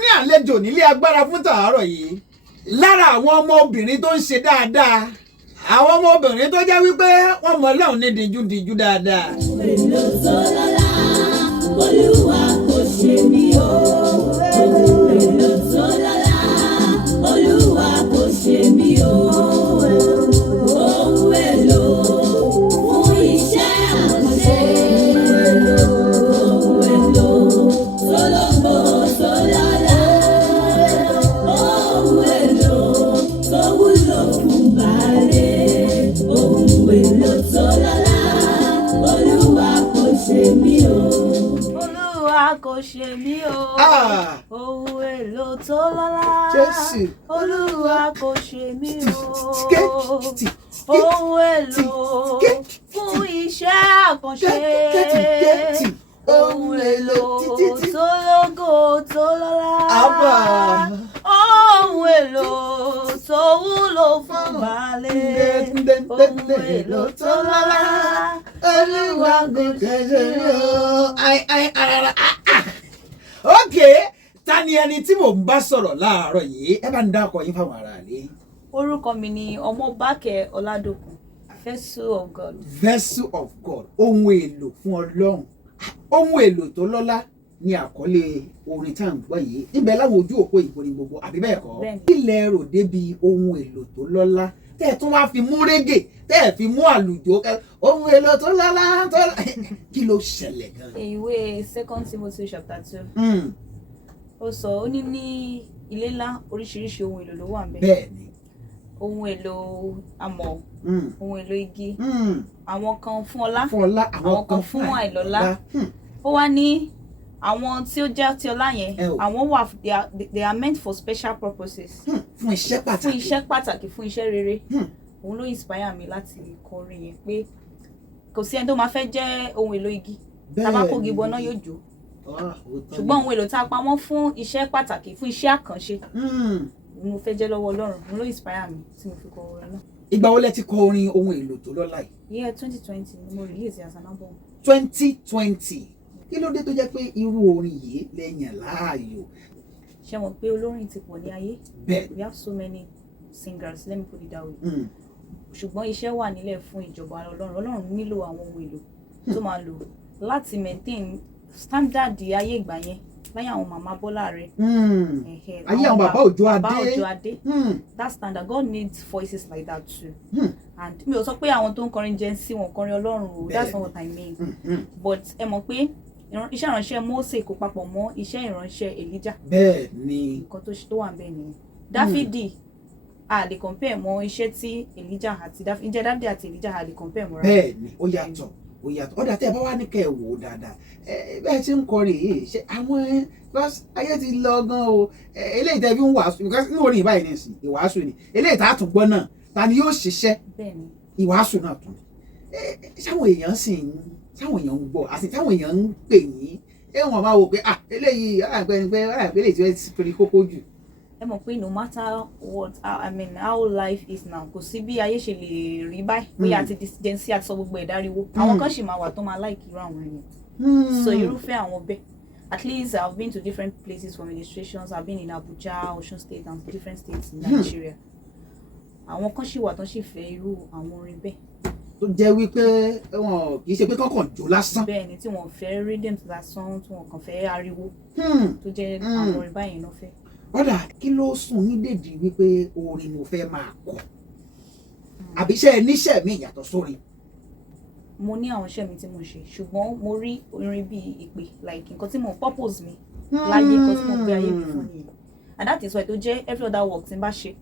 ní àlejò nílé agbára fún tàárọ̀ yìí lára àwọn ọmọbìnrin tó ń ṣe dáadáa àwọn ọmọbìnrin tó jẹ́ wípé wọ́n mọ Ọlọ́run ní díjú dáadáa. Èlò tó lọ́lá Olúwa kò ṣe mí o. Èlò tó lọ́lá Olúwa kò ṣe mí o. Ohun èlò fún iṣẹ́ àkànṣe. Ohun èlò tó lọ́gbọ́ tó lọ́lá. Ohun èlò tó wúlò fún baálé. Ohun èlò tó lọ́lá Olúwa kò ṣe mí o. Olúwa kò ṣe mí o. Ohun èlò tó lọ́lá. Jésù. Olúwa kò ṣe mí o. Ohun èlò fún iṣẹ́ àkànṣe. Ohun èlò tó lógo tó lọ́lá. Ohun èlò tó wúlò fún baálé. Ohun èlò tó lọ́lá. Olúwa kò ṣe mí o. Okay, ta ni ẹni tí mò ń bá sọ̀rọ̀ láàárọ̀ yìí ẹ bá ń dákọ yín fáwọn ará ilé. Orúkọ mi ni OMOBAKE Oládòkun, Vessel of God. Vessel of God, ohun èlò fún Ọlọ́run, ohun èlò tó lọ́lá ni àkọlé orin tá à ń gbọ́ yìí. Níbẹ̀ láwọn ojú òpó ìbò ni gbogbo àbí bẹ́ẹ̀ kọ́. Ilẹ̀ rò débi ohun èlò tó lọ́lá tẹ́ ẹ̀ tún wá fi mú régè tẹ́ ẹ̀ fi mú àlùjó ohun èlò tó lọ́lá tó kí ló ṣẹlẹ̀ gan. Ìwé 2 Timothy chapter 2. Ó sọ ó ní ilé ńlá oríṣiríṣi ohun èlò ló wà ńbẹ̀. Bẹ́ẹ̀ni. Ohun èlò amọ̀, ohun èlò igi, àwọn kan fún ọlá, àwọn kan fún àìlọ́lá. Ó wá ní àwọn tí ó jẹ́ ti ọlá yẹn, àwọn wà they are meant for special purposes. Fún iṣẹ́ pàtàkì. Fún iṣẹ́ pàtàkì, fún iṣẹ́ rere. Òun ló inspire mi láti kọ orin yẹn pé kò sí ẹni tó máa fẹ́ jẹ́ ohun èlò igi. Tá bá kó igi bọná yóò jó. Ṣùgbọ́n ohun èlò tá a pamọ́ fún iṣẹ́ pàtàkì, fún iṣẹ́ àkànṣe. Mo fẹ́ jẹ́ lọ́wọ́ Ọlọ́run, òun ló inspire mi tí mo fi kọ orin náà. Ìgbà wo lẹ ti kọ orin ohun èlò tó lọ́lá yìí? Yeah, 2020 ni mo release as an album. 2020. Kí ló dé tó jẹ́ pé irú orin yìí lẹ́yìn láàyò? Ṣé mọ̀ pé olórin ti pọ̀ ní ayé? Bẹ́ẹ̀. We have so many singers, let me put it that way. Ṣùgbọ́n iṣẹ́ wà nílẹ̀ fún ìjọba Ọlọ́run. Ọlọ́run nílò àwọn ohun èlò tó máa lò láti maintain standard ayé ìgbà yẹn. Láyé àwọn màmá Bọ́lá rẹ̀. Ayé àwọn bàbá Òjó Adé. That standard, God needs voices like that too. And mi ò sọ pé àwọn tó ń kọrin Gen Z wọn kọrin Ọlọ́run o, that's not what I mean. But ẹ mọ̀ pé iṣẹ́ ìránṣẹ́ Mósè kò papọ̀ mọ́ iṣẹ́ ìránṣẹ́ Èlíjà. Bẹ́ẹ̀ ni. Nǹkan tó wà ńbẹ̀ nìyẹn. Dáfídì a lè compare mọ́ iṣẹ́ tí Èlíjà àti Dáfídì àti Èlíjà a lè compare mọ́. Bẹ́ẹ̀ ni ó yàtọ̀. Ọ̀dà tẹ́ ẹ bá wá ní kẹ́ ẹ wò ó dáadáa bẹ́ẹ̀ tí ń kọrin yìí ṣe àwọn ayé ti lọ gan o eléyìí tẹ́ fi ń wàásù because ní orin ìbáyìí nìsín ìwàásù ni eléyìí tá a tún gbọ́ náà ta ni yóò ṣiṣẹ́ ìwàásù náà tún sáwọn èèyàn ń gbọ́ àti táwọn èèyàn ń pè yín wọ́n máa wò pé eléyìí eléyìí tí wọ́n ti pèrè kókó jù. Ẹ mọ̀ pé no matter what how life is now kò sí bí ayé ṣe lè rí báyìí bóyá àti Gen Z àti sọ gbogbo ẹ̀ dáríwó àwọn kan sì máa wà tó máa like irú àwọn ẹ̀yìn. So irúfẹ́ àwọn bẹ́ẹ̀ at least I've been to different places for ministrations. I've been in Abuja, Osun State and different states in Nigeria. Àwọn kan sì wà tó sì fẹ́ irú àwọn orin bẹ́ẹ̀. Tó jẹ́ wípé wọn kì í ṣe pé kọ́kàn jó lásán. Bẹ́ẹ̀ ni tí wọ́n fẹ́ rhythm lásán tí wọ́n kàn fẹ́ ariwo tó jẹ́ àwọn orin báyìí náà fẹ́. Ọ̀dà kí ló sùn ní dèjì wípé orin mo fẹ́ máa kọ àbí iṣẹ́ níṣẹ́ mi yàtọ̀ sórin? Mo ní àwọn iṣẹ́ mi tí mo ṣe ṣùgbọ́n mo rí orin bíi ìpè like nǹkan tí mo purpose mi láyé nǹkan tí mo gbé ayé mi fún nìyẹn. And that is why tó jẹ́ every other work tí n bá ṣe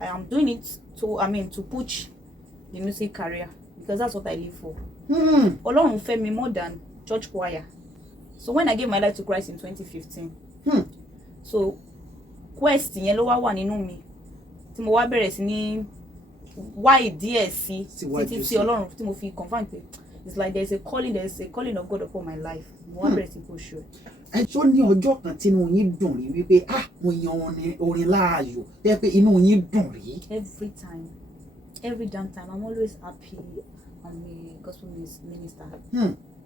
I am doing it to push the music career because that's what I live for. Ọlọ́run fẹ́ mi more than church choir. So when I gave my life to Christ in 2015 so quest yẹn ló wà nínú mi tí mo wá bẹ̀rẹ̀ sí ní wá ìdíẹ̀ sí títí tí Ọlọ́run tí mo fi confirm pé it's like there's a calling of God upon my life. Mo wá bẹ̀rẹ̀ sí kó ṣe. Ẹ tó ní ọjọ́ kan tí inú yín dùn rí wípé mo yan orin láàyò tẹ́ pé inú yín dùn rí. Every damn time I'm always happy. I'm a gospel minister.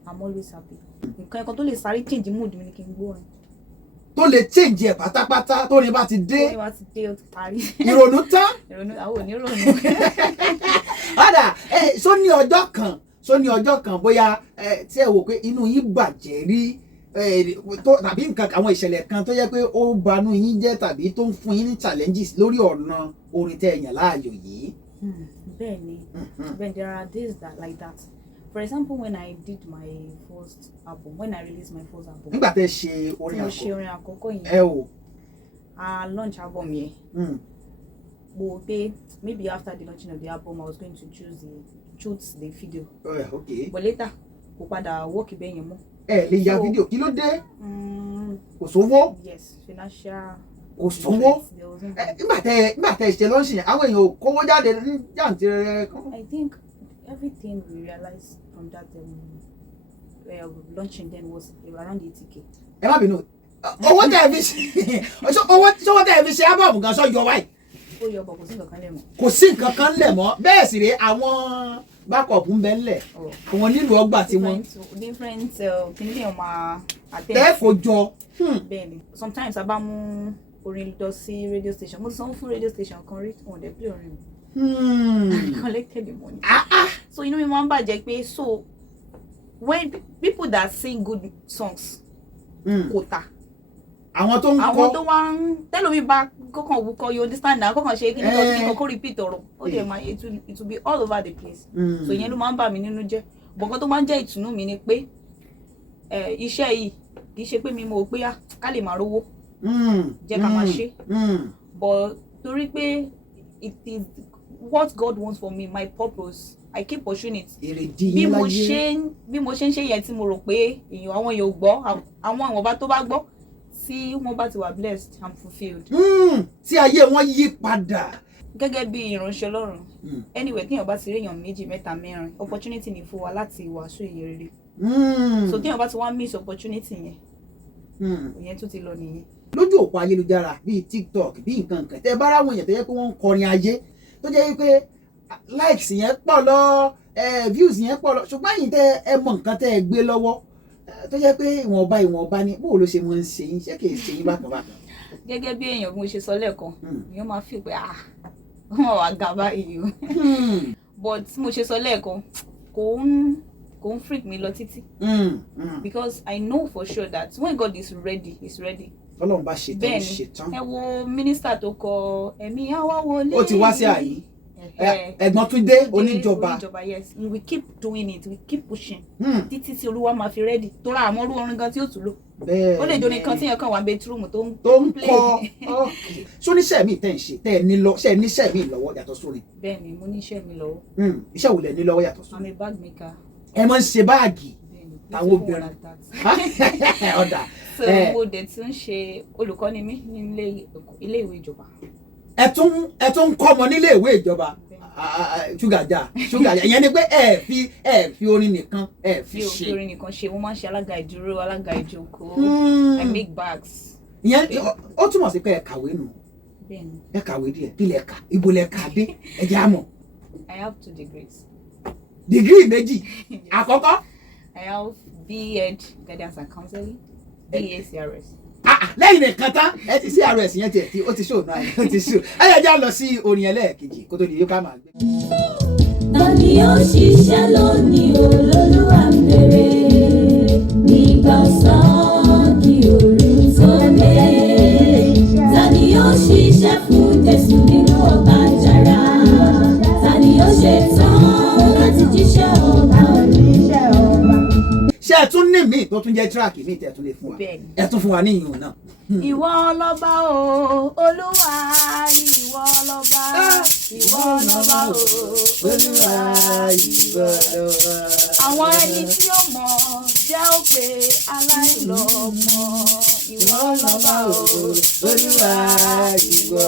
I'm always happy. Nǹkan tó lè sáré change mood mi ni kí n gbọ́ orin. tó lè change ẹ̀ pátápátá tó ní bá ti dé. Tó ní bá ti dé ó ti parí. Ìrònú tán. Ìrònú àwọn onírònú. Ọ̀dà só ní ọjọ́ kan bóyá tí ẹ wò pé inú yín bàjẹ́ rí tàbí nǹkan àwọn ìṣẹ̀lẹ̀ kan tó yẹ pé ó banú yín jẹ́ tàbí tó ń fún yín ní challenges lórí ọ̀nà orin tẹ́ ẹ yàn láàyò yìí. Bẹ́ẹ̀ni, there are days like that. For example, when I did my first album, when I released my first album. Nígbà tẹ́ ṣe orin àkọ́kọ́. Mo ṣe orin àkọ́kọ́ yẹn. Ẹ o. I launched album yẹn. Mo pé maybe after the launching of the album, I was going to shoot the video. Okay. But later, kò padà work bẹ́ẹ̀ yẹn mọ́. Ẹ lè ya fídíò kí ló dé? Kò sówó. Yes, financial. Kò sówó. Nígbà tẹ́ ṣe lọ́ọ̀ṣì yẹn àwọn èèyàn ò kówó jáde ní jàǹtìrẹrẹ. I think everything we realized from that launching then was around 80K. Ẹ má bínú owó tẹ́ ẹ fi ṣe ábọ̀mù gan sọ yọ wáyé. Ó yọ bọ̀ kò sí nǹkan kan lẹ̀ mọ́. Kò sí nǹkan kan lẹ̀ mọ́ bẹ́ẹ̀ sì rèé àwọn backup ń bẹ ńlẹ̀ àwọn nílùú ọgbà tí wọ́n. different kìnìún máa attend. Bẹ́ẹ̀ kò jọ. Bẹ́ẹ̀ni sometimes a bá mú orin lọ sí radio station mo ti sanwó fún radio station kan rí wọn dẹ̀ play orin mi. I collected the money. So inú mi máa ń bàjẹ́ pé so when people that sing good songs kò tà. Àwọn tó ń kọ́ àwọn tó wá ń tẹ́lómi bá kọ́kàn wúkọ́ you understand na kọ́kàn ṣe kí ni kò repeat ọ̀rọ̀ ó dẹ̀ máa it will be all over the place. So ìyẹn ló máa ń bà mí nínú jẹ́ bọ̀kan tó máa ń jẹ́ ìtùnú mi ni pé iṣẹ́ yìí kì í ṣe pé mi mo pé ká lè máa rówó jẹ́ ká máa ṣe but torí pé it is what God wants for me my purpose I keep pursuing it. Bí mo ṣe ń ṣe yẹn tí mo rò pé àwọn èèyàn ò gbọ́ àwọn ìwọ̀nba tó bá gbọ́ tí wọ́n bá ti wà blessed and fulfilled. Tí ayé wọn yí padà. Gẹ́gẹ́ bí ìránṣẹ́ Ọlọ́run anyway téèyàn bá ti rí èèyàn 2, 3, 4 opportunity ni fún wa láti wàásù ìyìn rere. So téèyàn bá ti wá miss opportunity yẹn ìyẹn tún ti lọ nìyẹn. Lójú òpó ayélujára bíi TikTok bíi nǹkan kan tẹ́ bá ráwọn èèyàn tó yẹ pé wọ́n ń kọrin ayé tó jẹ́ wípé likes yẹn pọ̀ lọ views yẹn pọ̀ lọ ṣùgbọ́n yìí tẹ́ ẹ mọ nǹkan tẹ́ ẹ gbé lọ́wọ́ tó jẹ́ pé ìwọ̀nba ni bó ló ṣe mọ́ ń ṣe yín ṣé kì í ṣe yín bákan bákan. Gẹ́gẹ́ bí èèyàn bí mo ṣe sọ lẹ́ẹ̀kan èèyàn máa fi pé wọ́n wà ga báyìí o but mo ṣe sọ lẹ́ẹ̀kan kò ń freak mi lọ títí because I know for sure that when God is ready he's ready. Ọlọ́run bá ṣe tán ṣe tán. Ẹ wo mínísítà tó kọ ẹ̀mí àwa wọlé. Ó ti wá sí àyè ẹ̀gbọ́n tún dé oníjọba. Yes we keep doing it we keep pushing títí tí Olúwa máa fi ready tó ra àwọn orin gan tí ó tún lò. Ó lè jóni kan tí yẹn kàn wá bedroom tó ń kọ sóníṣẹ́ mi tẹ́ ń ṣe tẹ́ ẹ ní lọ ṣe níṣẹ́ mi lọ́wọ́ yàtọ̀ sórin. Bẹ́ẹ̀ni mo níṣẹ́ mi lọ́wọ́. Iṣẹ́ wo lẹ ní lọ́wọ́ yàtọ̀ sórin. I'm a bag maker. Ẹ máa ń ṣe báàgì táwọn obìnrin. Ọ̀dà. So mo dẹ̀ tún ṣe olùkọ́ni mi ní ilé ìwé ìjọba. Ẹ tún ń kọ́ ọmọ nílé ìwé ìjọba ṣúgà ìyẹn ni pé ẹ fi orin nìkan ẹ fi ṣe. fi orin nìkan ṣe mo máa ń ṣe alága ìdúró alága ìjókòó I make bags. Ìyẹn ó túmọ̀ sí pé ẹ kàwé nù. Bẹ́ẹ̀ni. Ẹ kàwé díẹ̀ kí lẹ kà ibo lẹ kà dé ẹ jẹ́ àmọ̀. I have 2 degrees. Degree méjì àkọ́kọ́. I have B.Ed guidance and counseling BA-CRS. Lẹ́yìn nìkan tán ẹ ti CRS yẹn tiẹ̀ ó ti ṣó náà ó ti ṣó ẹ yẹ já lọ sí orin ẹlẹ́ẹ̀kejì kó tó di yóò ká máa gbé. Tani ó ṣiṣẹ́ lónìí Olúwa ń bèrè nígbà ọ̀sán kí òru tó dé. Tani ó ṣiṣẹ́ fún Jésù nínú ọgbà àjàrà. Tani ó ṣetán láti jíṣẹ́ ọba ọ̀run. Ṣé ẹ tún ní míì tó tún jẹ́ tíráàkì míì tẹ́ tún lè fún wa ẹ tún fún wa ní ìyún náà. Ìwọ lọ́ba o Olúwa ìwọ lọ́ba ìwọ lọ́ba o Olúwa ìwọ lọ́ba. Àwọn ẹni tí ó mọ̀ jẹ́ ó pé aláìlọ́mọ ìwọ lọ́ba o Olúwa ìwọ.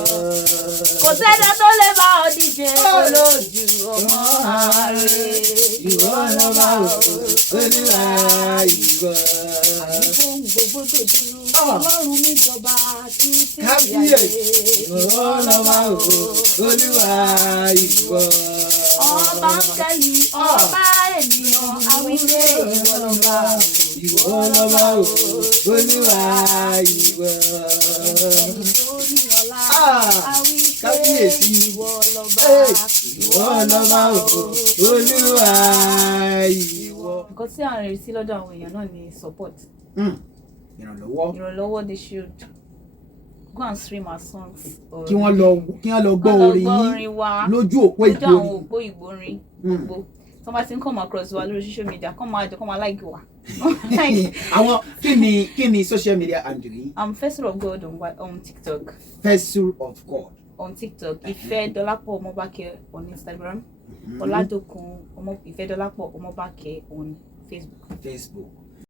Kò sẹ́ni tó lè bá ọ díje olójú ọmọ ààrẹ ìwọ lọ́ba o Olúwa ìwọ. Àyíkóhun gbogbo tó dúró Ọlọ́run mi jọba títí ayé ìwọ lọ́ba o Olúwa ìwọ. Ọba ń kẹ́lì ọba ènìyàn àwílé ìwọ lọ́ba ìwọ lọ́ba o olúwa ìwọ. Kábíyèsí ìwọ lọ́ba o olúwa ìwọ. Nǹkan tí à ń retí lọ́dọ̀ àwọn èèyàn náà ni support. Ìrànlọ́wọ́. They should go and stream our songs. Kí wọ́n lọ gbọ́ orin yín lójú òpó ìgbórin gbogbo. Tó bá ti ń come across wa lórí social media, kọ́ máa like wa. Àwọn kí ni social media handle yìí? I'm Vessel of God on TikTok. Vessel of God on TikTok. Ìfẹ́dọ́lápọ̀ ọmọbáke on Instagram. Ọládòkun Ìfẹ́dọ́lápọ̀ ọmọbáke on Facebook.